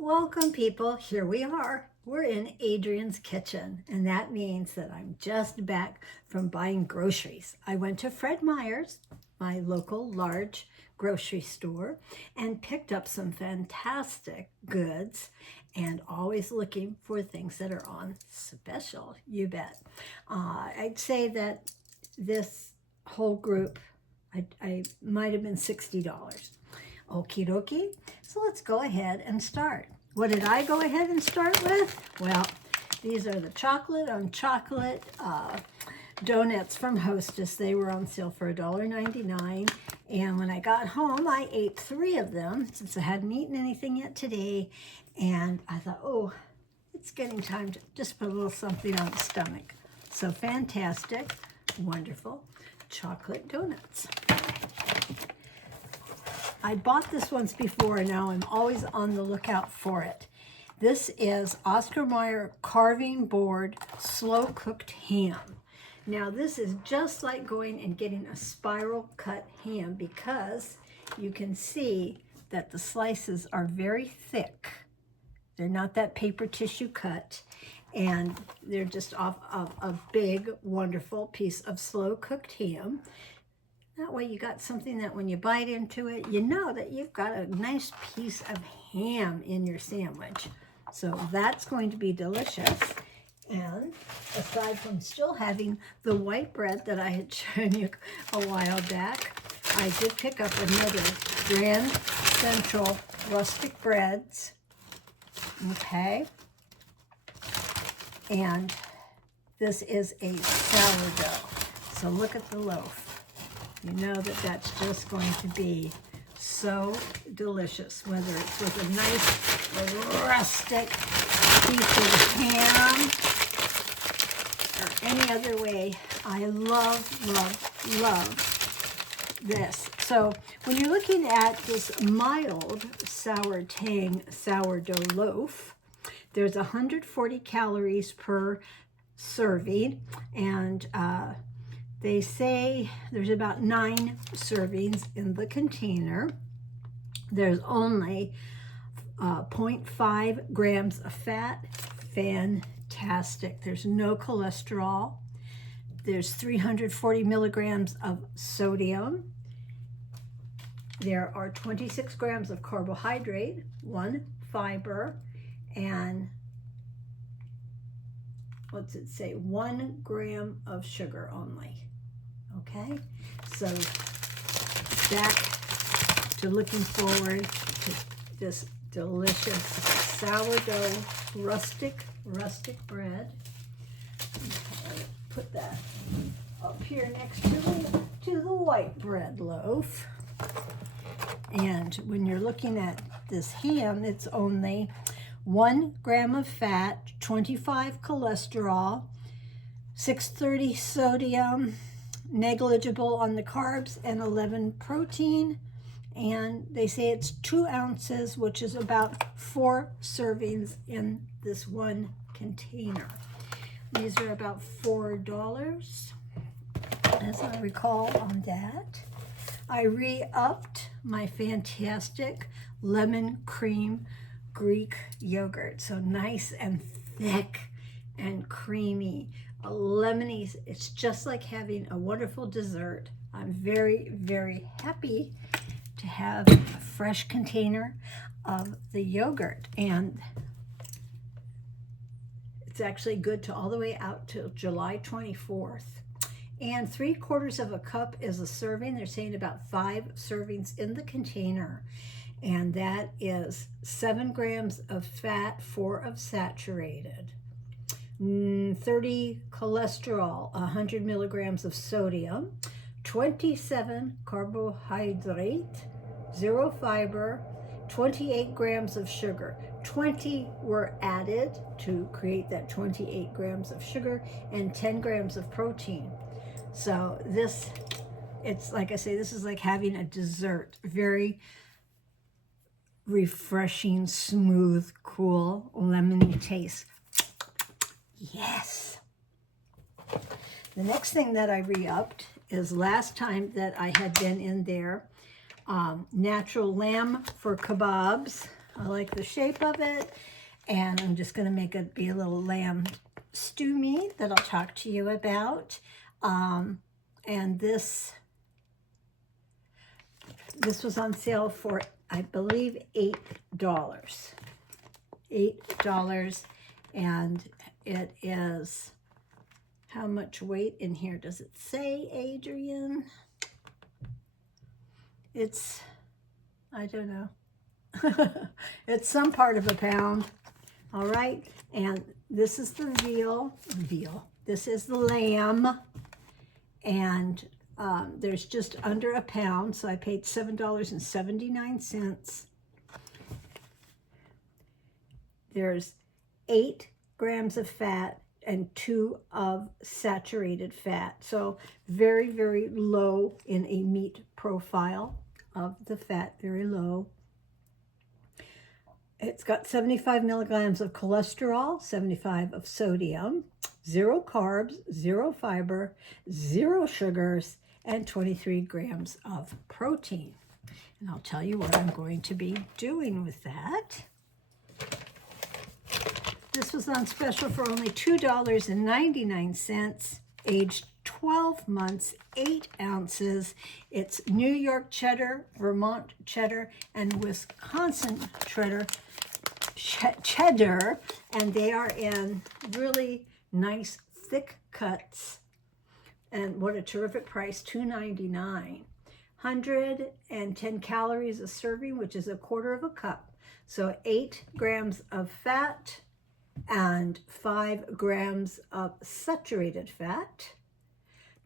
Welcome, people. Here we are. We're in Adrian's kitchen, and that means that I'm just back from buying groceries. I went to Fred Meyer's, my local large grocery store, and picked up some fantastic goods, and always looking for things that are on special, you bet. I'd say that this whole group, I might have been $60. Okie dokie. So let's go ahead and start. What did I go ahead and start with? Well, these are the chocolate on chocolate donuts from Hostess. They were on sale for $1.99. And when I got home, I ate 3 of them since I hadn't eaten anything yet today. And I thought, oh, it's getting time to just put a little something on the stomach. So fantastic, wonderful chocolate donuts. I bought this once before, and now I'm always on the lookout for it. This is Oscar Mayer carving board slow cooked ham. Now this is just like going and getting a spiral cut ham because you can see that the slices are very thick. They're not that paper tissue cut, and they're just off of a big, wonderful piece of slow cooked ham. That way you got something that when you bite into it, you know that you've got a nice piece of ham in your sandwich. So that's going to be delicious. And aside from still having the white bread that I had shown you a while back, I did pick up another Grand Central rustic breads. Okay. And this is a sourdough. So look at the loaf. You know that that's just going to be so delicious, whether it's with a nice rustic piece of ham or any other way. I love, love, love this. So when you're looking at this mild sour tang sourdough loaf, there's 140 calories per serving, and they say there's about 9 servings in the container. There's only 0.5 grams of fat. Fantastic. There's no cholesterol. There's 340 milligrams of sodium. There are 26 grams of carbohydrate, 1 fiber, and what's it say? 1 gram of sugar only. Okay, so back to looking forward to this delicious sourdough rustic bread. Okay, put that up here next to the white bread loaf. And when you're looking at this ham, it's only 1 gram of fat, 25 cholesterol, 630 sodium, negligible on the carbs, and 11 protein. And they say it's 2 ounces, which is about 4 servings in this one container. These are about $4, as I recall on that. I re-upped my fantastic lemon cream Greek yogurt. So nice and thick and creamy. A lemony, it's just like having a wonderful dessert. I'm very, very happy to have a fresh container of the yogurt, and it's actually good to all the way out till July 24th. And 3/4 of a cup is a serving. They're saying about 5 servings in the container, and that is 7 grams of fat, 4 of saturated, 30 cholesterol, 100 milligrams of sodium, 27 carbohydrate, 0 fiber, 28 grams of sugar. 20 were added to create that 28 grams of sugar, and 10 grams of protein. So this, it's like I say, this is like having a dessert. Very refreshing, smooth, cool, lemony taste. Yes. The next thing that I re-upped is last time that I had been in there, natural lamb for kebabs. I like the shape of it. And I'm just going to make it be a little lamb stew meat that I'll talk to you about. And this was on sale for, I believe, $8. $8. And it is, how much weight in here does it say, Adrian? It's, I don't know. It's some part of a pound. All right. And this is the veal. This is the lamb. And there's just under a pound. So I paid $7.79. There's 8 grams of fat and 2 of saturated fat. So very, very low in a meat profile of the fat, very low. It's got 75 milligrams of cholesterol, 75 of sodium, 0 carbs, 0 fiber, 0 sugars, and 23 grams of protein. And I'll tell you what I'm going to be doing with that. This was on special for only $2.99, aged 12 months, 8 ounces. It's New York cheddar, Vermont cheddar, and Wisconsin cheddar, and they are in really nice thick cuts. And what a terrific price, $2.99. 110 calories a serving, which is 1/4 cup. So 8 grams of fat and 5 grams of saturated fat.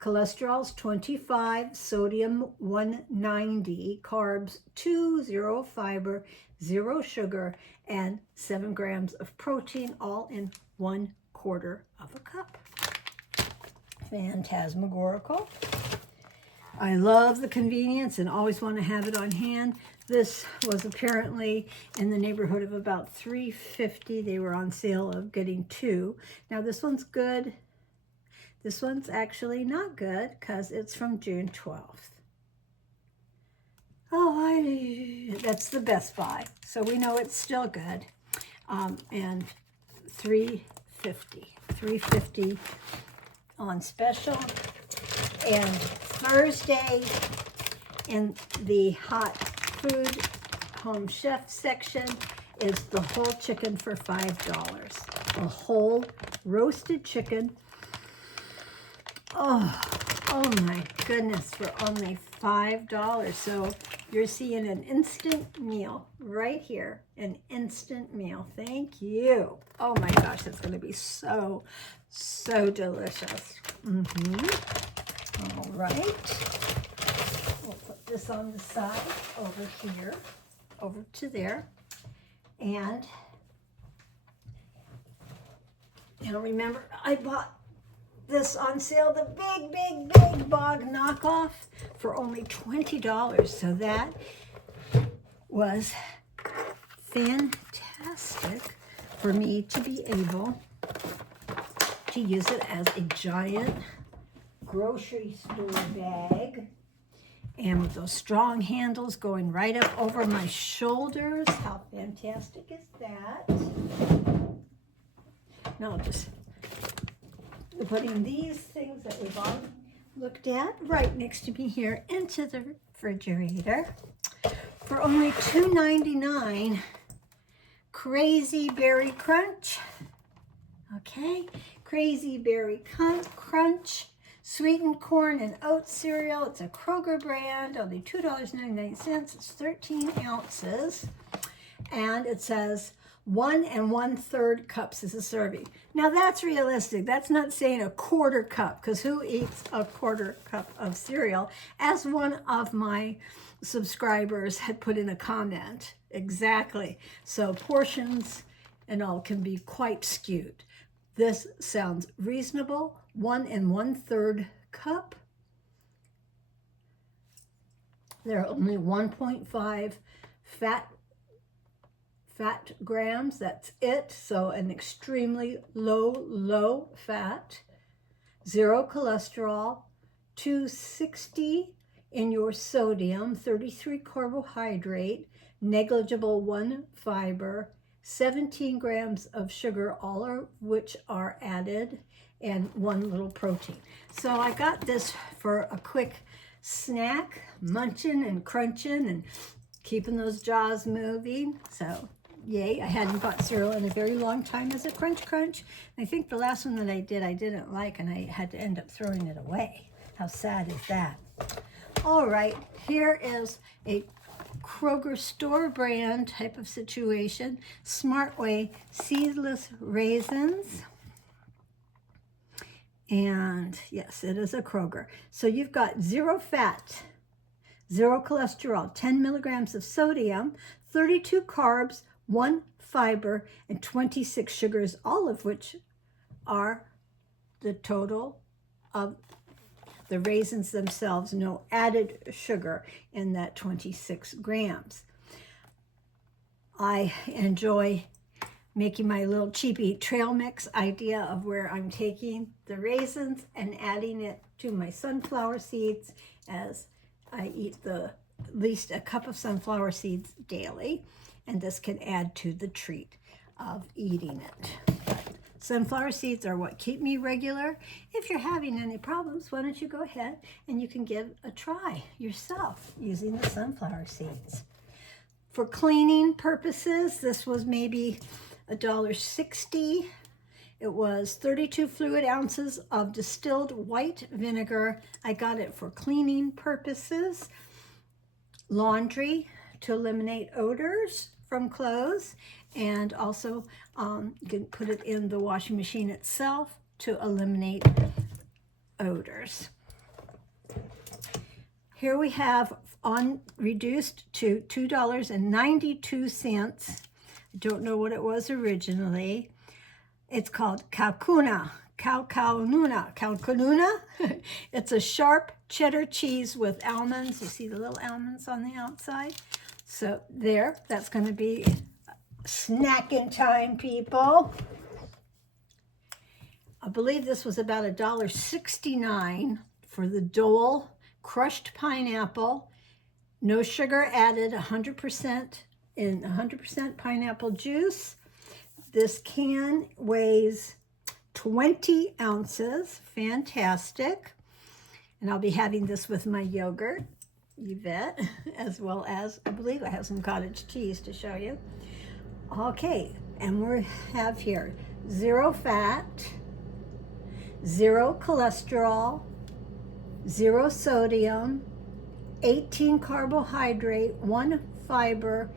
Cholesterol's 25, sodium 190, carbs 2, 0 fiber, 0 sugar, and 7 grams of protein, all in 1/4 cup. Phantasmagorical. I love the convenience and always want to have it on hand. This was apparently in the neighborhood of about $3.50. They were on sale of getting 2. Now this one's good. This one's actually not good because it's from June 12th. Oh, that's the Best Buy. So we know it's still good. And $3.50 on special. And Thursday in the hot food home chef section is the whole chicken for $5. A whole roasted chicken. Oh my goodness, for only $5. So you're seeing an instant meal right here. An instant meal. Thank you. Oh my gosh, that's going to be so delicious. All right. We'll put this on the side over here, over to there. And now remember, I bought this on sale, the big Bog knockoff for only $20. So that was fantastic for me to be able to use it as a giant grocery store bag. And with those strong handles going right up over my shoulders. How fantastic is that? Now just putting these things that we've all looked at right next to me here into the refrigerator for only $2.99. Crazy Berry Crunch. Okay, Crazy Berry Crunch. Sweetened corn and oat cereal. It's a Kroger brand, only $2.99. It's 13 ounces. And it says 1 1/3 cups is a serving. Now that's realistic. That's not saying 1/4 cup, because who eats 1/4 cup of cereal? As one of my subscribers had put in a comment. Exactly. So portions and all can be quite skewed. This sounds reasonable. 1 1/3 cup. There are only 1.5 fat grams. That's it. So an extremely low fat. 0 cholesterol. 260 in your sodium. 33 carbohydrate. negligible 1 fiber, 17 grams of sugar, all of which are added, and 1 little protein. So I got this for a quick snack, munching and crunching and keeping those jaws moving. So yay, I hadn't bought cereal in a very long time as a Crunch Crunch. I think the last one that I didn't like, and I had to end up throwing it away. How sad is that? All right, here is a Kroger store brand type of situation. Smart Way seedless raisins. And yes, it is a Kroger. So you've got 0 fat, 0 cholesterol, 10 milligrams of sodium, 32 carbs, 1 fiber, and 26 sugars, all of which are the total of the raisins themselves. No added sugar in that 26 grams. I enjoy making my little cheapy trail mix idea of where I'm taking the raisins and adding it to my sunflower seeds, as I eat at least a cup of sunflower seeds daily, and this can add to the treat of eating it. Sunflower seeds are what keep me regular. If you're having any problems, why don't you go ahead and you can give a try yourself using the sunflower seeds. For cleaning purposes, this was maybe $1.60. It was 32 fluid ounces of distilled white vinegar. I got it for cleaning purposes, laundry to eliminate odors from clothes, and also you can put it in the washing machine itself to eliminate odors. Here we have reduced to $2.92. I don't know what it was originally. It's called Calcuna. It's a sharp cheddar cheese with almonds. You see the little almonds on the outside? So there, that's going to be snacking time, people. I believe this was about $1.69 for the Dole crushed pineapple. No sugar added, 100% in 100% pineapple juice. This can weighs 20 ounces. Fantastic. And I'll be having this with my yogurt, you bet, as well as, I believe I have some cottage cheese to show you. Okay, and we have here 0 fat, 0 cholesterol, 0 sodium, 18 carbohydrate, 1 fiber,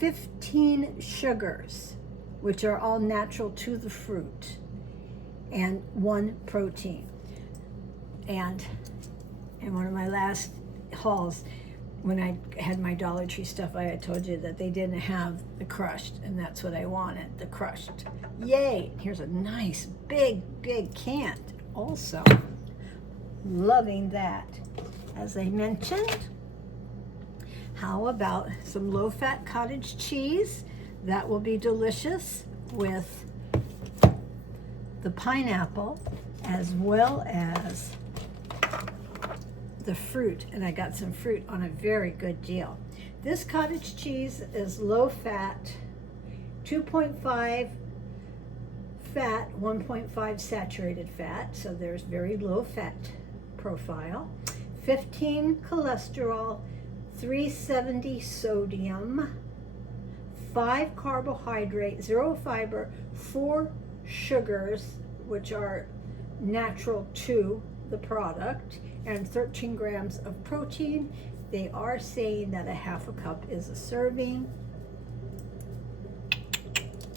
15 sugars, which are all natural to the fruit, and 1 protein. And in one of my last hauls, when I had my Dollar Tree stuff, I had told you that they didn't have the crushed, and that's what I wanted, the crushed. Yay! Here's a nice big can also. Loving that. As I mentioned, how about some low-fat cottage cheese? That will be delicious with the pineapple as well as the fruit. And I got some fruit on a very good deal. This cottage cheese is low-fat, 2.5 fat, 1.5 saturated fat. So there's very low-fat profile. 15 cholesterol, 370 sodium, 5 carbohydrate, 0 fiber, 4 sugars, which are natural to the product, and 13 grams of protein. They are saying that a half a cup is a serving.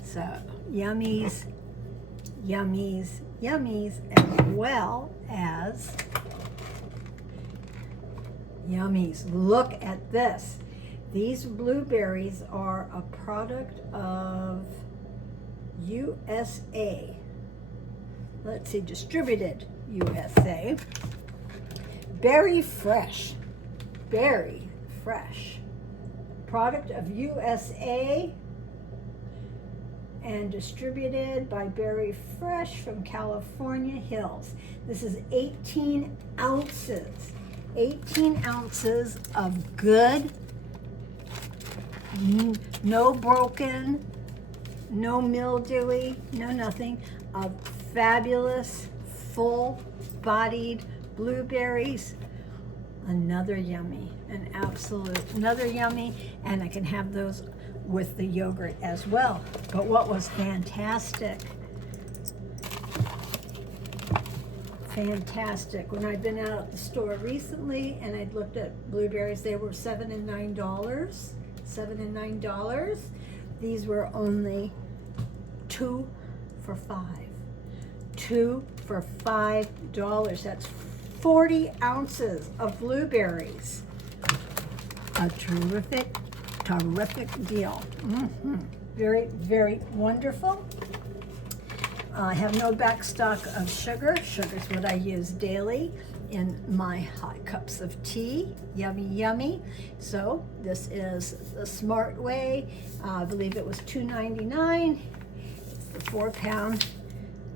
So yummies, yummies, yummies, as well as yummies. Look at this. These blueberries are a product of USA. Let's see, distributed USA. Berry fresh. Product of USA and distributed by Berry Fresh from California Hills. This is 18 ounces. 18 ounces of good No broken, no mildewy, no nothing. A fabulous, full-bodied blueberries. Another yummy, an absolute, another yummy, and I can have those with the yogurt as well. But what was fantastic, when I'd been out at the store recently and I'd looked at blueberries, they were $7 and $9, $7 and $9. These were only 2 for $5. 2 for $5. That's 40 ounces of blueberries. A terrific deal. Very, very wonderful. I have no back stock of sugar. Sugar is what I use daily in my hot cups of tea. Yummy, yummy. So this is the smart way. I believe it was $2.99. It's the 4-pound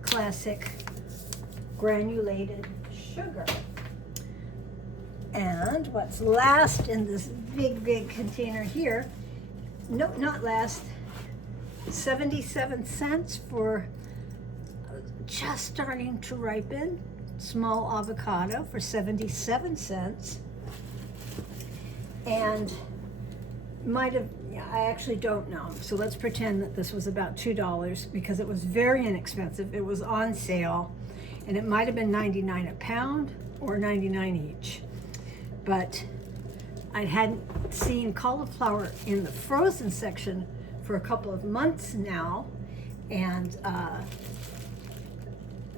classic granulated sugar. And what's last in this big container here, no, not last, 77 cents for just starting to ripen small avocado for 77 cents. And might have, I actually don't know. So let's pretend that this was about $2 because it was very inexpensive. It was on sale and it might have been 99 a pound or 99 each. But I hadn't seen cauliflower in the frozen section for a couple of months now, and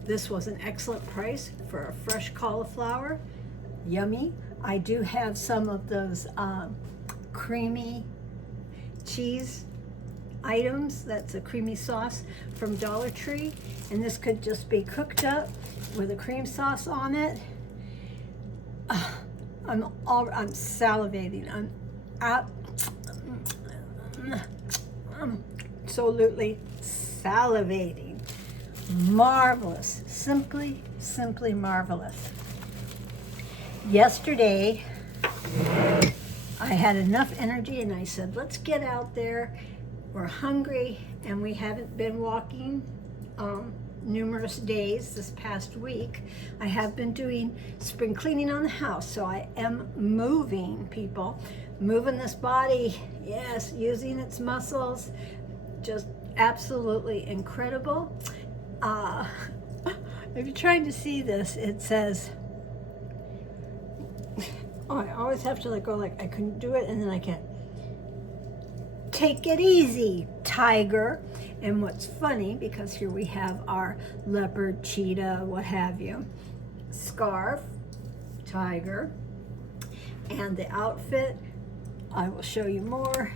this was an excellent price for a fresh cauliflower. Yummy. I do have some of those creamy cheese items. That's a creamy sauce from Dollar Tree, and this could just be cooked up with a cream sauce on it. I'm salivating. I'm absolutely salivating. Marvelous. Simply marvelous. Yesterday, I had enough energy and I said, let's get out there. We're hungry and we haven't been walking numerous days this past week. I have been doing spring cleaning on the house, so I am moving, people. Moving this body, yes, using its muscles, just absolutely incredible. If you're trying to see this, it says, oh, I always have to go like I couldn't do it and then I can't. Take it easy, tiger. And what's funny, because here we have our leopard, cheetah, what have you, scarf, tiger, and the outfit, I will show you more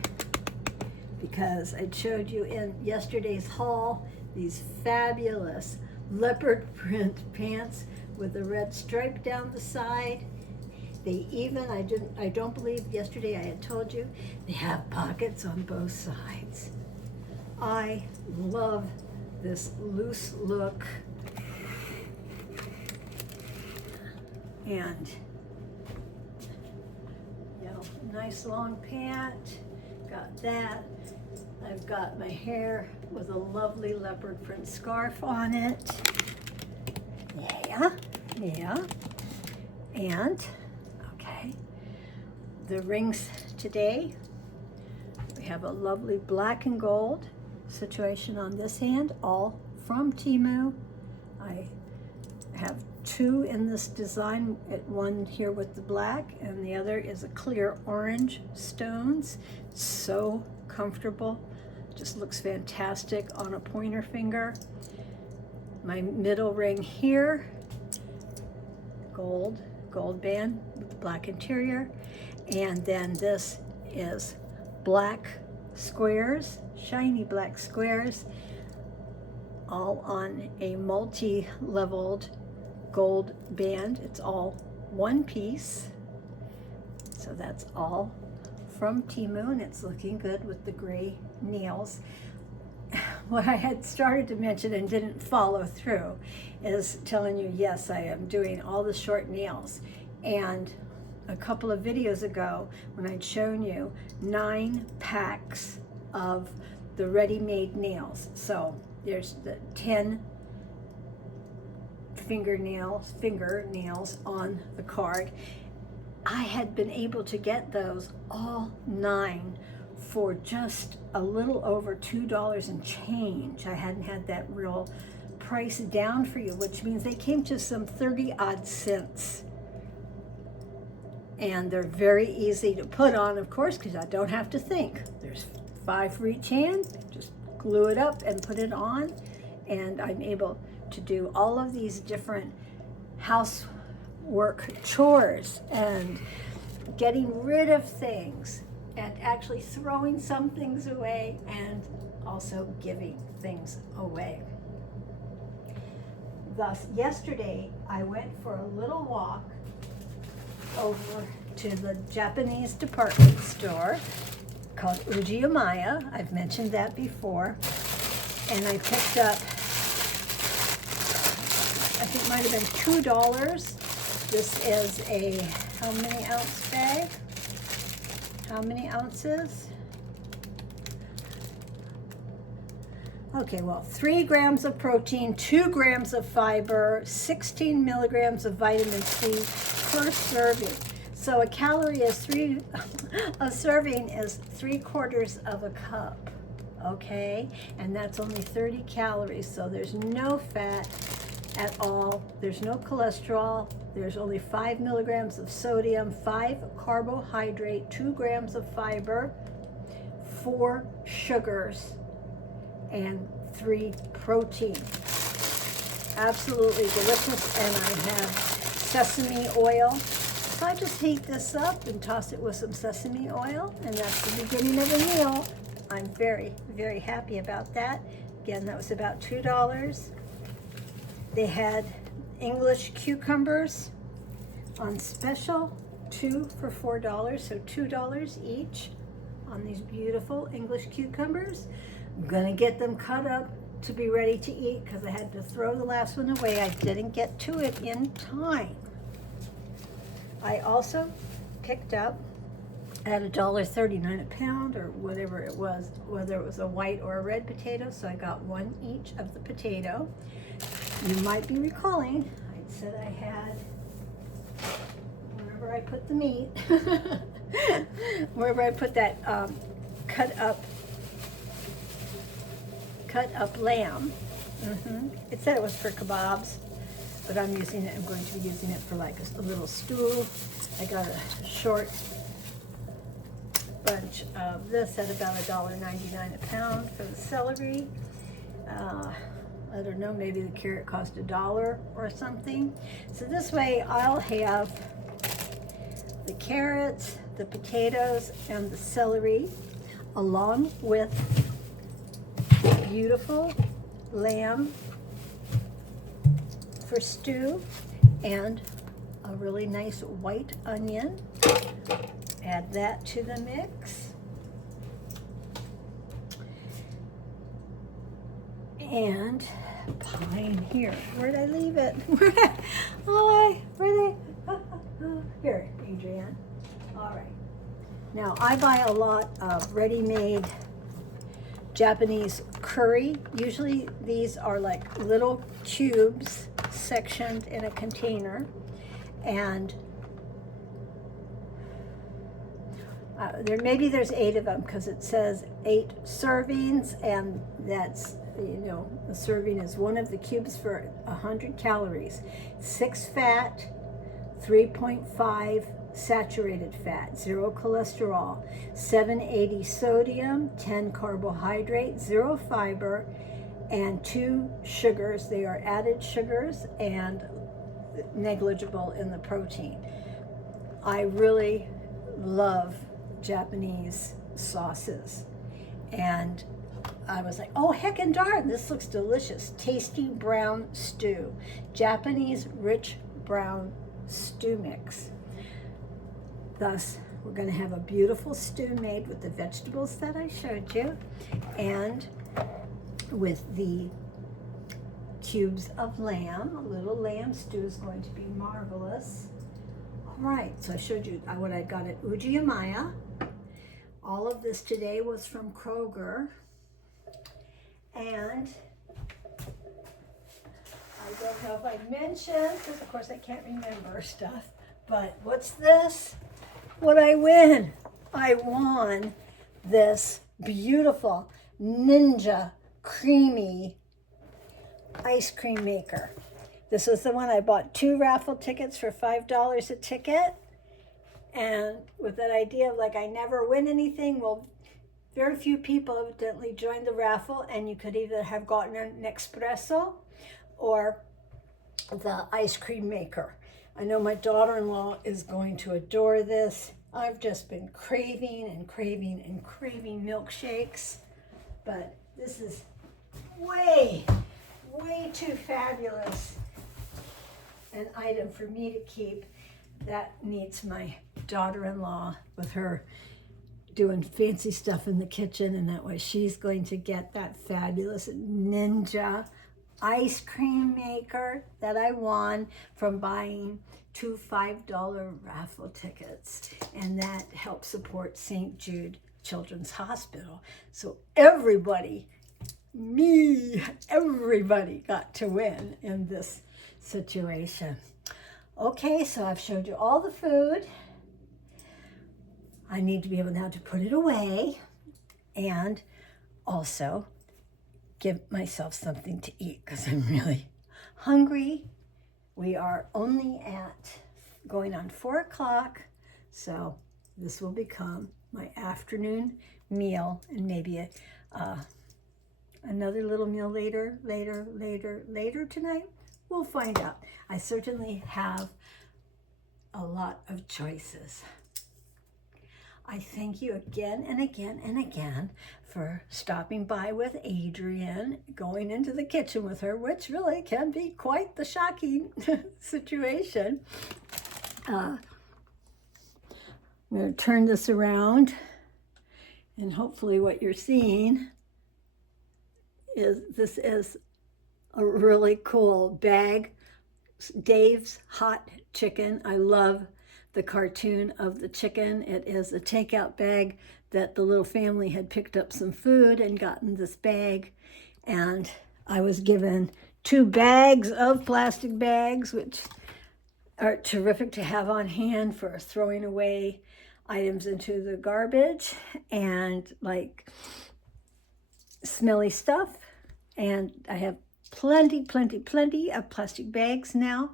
because I showed you in yesterday's haul these fabulous leopard print pants with a red stripe down the side. They even, I don't believe yesterday I had told you, they have pockets on both sides. I love this loose look. And, nice long pant, got that. I've got my hair with a lovely leopard print scarf on it. Yeah. And, okay, the rings today, we have a lovely black and gold situation on this hand, all from Temu. I have 2 in this design, one here with the black and the other is a clear orange stones. So comfortable, just looks fantastic on a pointer finger. My middle ring here, gold band with black interior, and then this is black squares, shiny black squares, all on a multi-leveled gold band. It's all one piece, so that's all from Temu, and it's looking good with the gray nails. What I had started to mention and didn't follow through is telling you, yes, I am doing all the short nails, and a couple of videos ago when I'd shown you 9 packs of the ready-made nails. So there's the 10 fingernails on the card. I had been able to get those all 9 for just a little over $2 and change. I hadn't had that real price down for you, which means they came to some 30-odd cents. And they're very easy to put on, of course, because I don't have to think. There's 5 for each hand. Just glue it up and put it on, and I'm able to do all of these different housework chores and getting rid of things and actually throwing some things away and also giving things away. Thus, yesterday I went for a little walk over to the Japanese department store called Meyer. I've mentioned that before. And I picked up, I think it might have been $2. This is a how many ounce bag? How many ounces? Okay, well, 3 grams of protein, 2 grams of fiber, 16 milligrams of vitamin C per serving. So a serving is 3/4 of a cup, okay? And that's only 30 calories, so there's no fat at all. There's no cholesterol. There's only 5 milligrams of sodium, 5 carbohydrate, 2 grams of fiber, 4 sugars, and 3 protein. Absolutely delicious. And I have sesame oil. So I just heat this up and toss it with some sesame oil, and that's the beginning of the meal. I'm very, very happy about that. Again, that was about $2. They had English cucumbers on special, 2 for $4, so $2 each on these beautiful English cucumbers. I'm gonna get them cut up to be ready to eat because I had to throw the last one away. I didn't get to it in time. I also picked up at $1.39 a pound or whatever it was, whether it was a white or a red potato, so I got 1 each of the potato. You might be recalling, I said I had, wherever I put the meat, wherever I put that cut up lamb. It said it was for kebabs, but I'm going to be using it for like a little stew. I got a short bunch of this at about $1.99 a pound for the celery. I don't know, maybe the carrot cost $1 or something. So this way I'll have the carrots, the potatoes, and the celery, along with beautiful lamb for stew and a really nice white onion. Add that to the mix. And pine here. Where'd I leave it? Here, Adrienne. All right. Now, I buy a lot of ready-made Japanese curry. Usually these are like little cubes sectioned in a container, and maybe there's 8 of them because it says 8 servings, and that's, the serving is 1 of the cubes for 100 calories, 6 fat, 3.5 saturated fat, 0 cholesterol, 780 sodium, 10 carbohydrate, 0 fiber, and 2 sugars. They are added sugars and negligible in the protein. I really love Japanese sauces, and I was like, oh heck and darn, this looks delicious. Tasty brown stew, Japanese rich brown stew mix. Thus, we're going to have a beautiful stew made with the vegetables that I showed you, and with the cubes of lamb. A little lamb stew is going to be marvelous. right, so I showed you what I got at Meyer. All of this today was from Kroger. And I don't know if I mentioned, because of course I can't remember stuff, but what's this? What I win? I won this beautiful Ninja creamy ice cream maker. This was the one I bought 2 raffle tickets for $5 a ticket. And with that idea of like I never win anything, well, very few people evidently joined the raffle, and you could either have gotten an espresso or the ice cream maker. I know my daughter-in-law is going to adore this. I've just been craving and craving and craving milkshakes, but this is way too fabulous an item for me to keep. That needs my daughter-in-law with her doing fancy stuff in the kitchen, and that way she's going to get that fabulous Ninja ice cream maker that I won from buying 2 $5 raffle tickets, and that helps support St. Jude Children's Hospital. So everybody got to win in this situation. Okay, so I've showed you all the food. I need to be able now to put it away and also give myself something to eat because I'm really hungry. We are only at going on 4 o'clock, so this will become my afternoon meal, and maybe another little meal later tonight. We'll find out. I certainly have a lot of choices. I thank you again and again and again for stopping by with Adrienne, going into the kitchen with her, which really can be quite the shocking situation. I'm going to turn this around, and hopefully what you're seeing is this is a really cool bag. Dave's Hot Chicken. I love the cartoon of the chicken. It is a takeout bag that the little family had picked up some food and gotten this bag. And I was given 2 bags of plastic bags, which are terrific to have on hand for throwing away items into the garbage and like smelly stuff. And I have plenty of plastic bags now.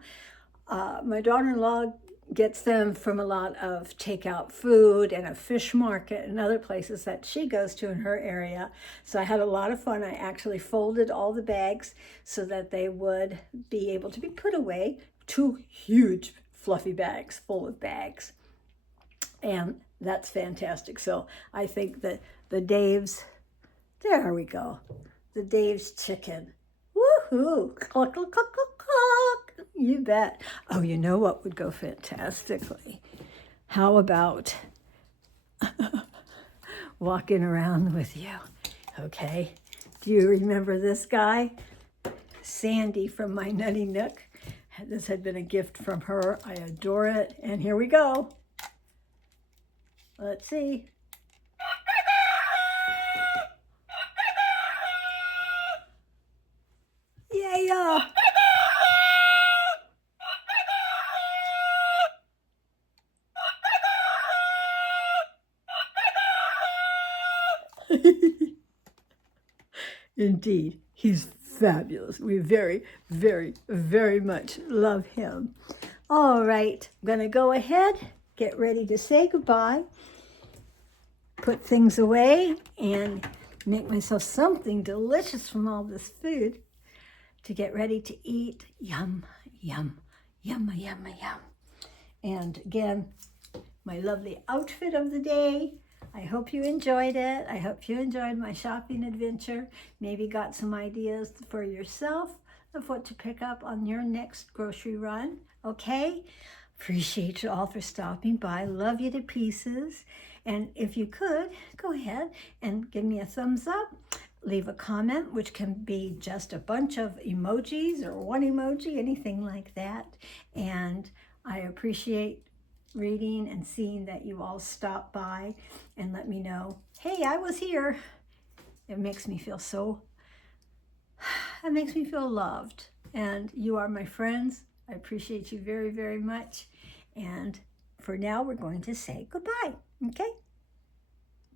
My daughter-in-law gets them from a lot of takeout food and a fish market and other places that she goes to in her area. So I had a lot of fun. I actually folded all the bags so that they would be able to be put away. 2 huge fluffy bags full of bags. And that's fantastic. So I think that the Dave's, there we go. The Dave's chicken. Woohoo! Cluck, cluck, cluck, cluck, cluck. You bet. Oh, you know what would go fantastically? How about walking around with you? Okay. Do you remember this guy? Sandy from my Nutty Nook. This had been a gift from her. I adore it. And here we go. Let's see. Yeah. Indeed, he's fabulous. We very much love him. All right, I'm going to go ahead, get ready to say goodbye, put things away, and make myself something delicious from all this food to get ready to eat. Yum, yum, yum, yum, yum. And again, my lovely outfit of the day. I hope you enjoyed it. I hope you enjoyed my shopping adventure. Maybe got some ideas for yourself of what to pick up on your next grocery run. Okay? Appreciate you all for stopping by. Love you to pieces. And if you could, go ahead and give me a thumbs up. Leave a comment, which can be just a bunch of emojis or one emoji, anything like that. And I appreciate reading and seeing that you all stopped by and let me know, hey, I was here. It makes me feel it makes me feel loved. And you are my friends. I appreciate you very, very much. And for now, we're going to say goodbye, okay?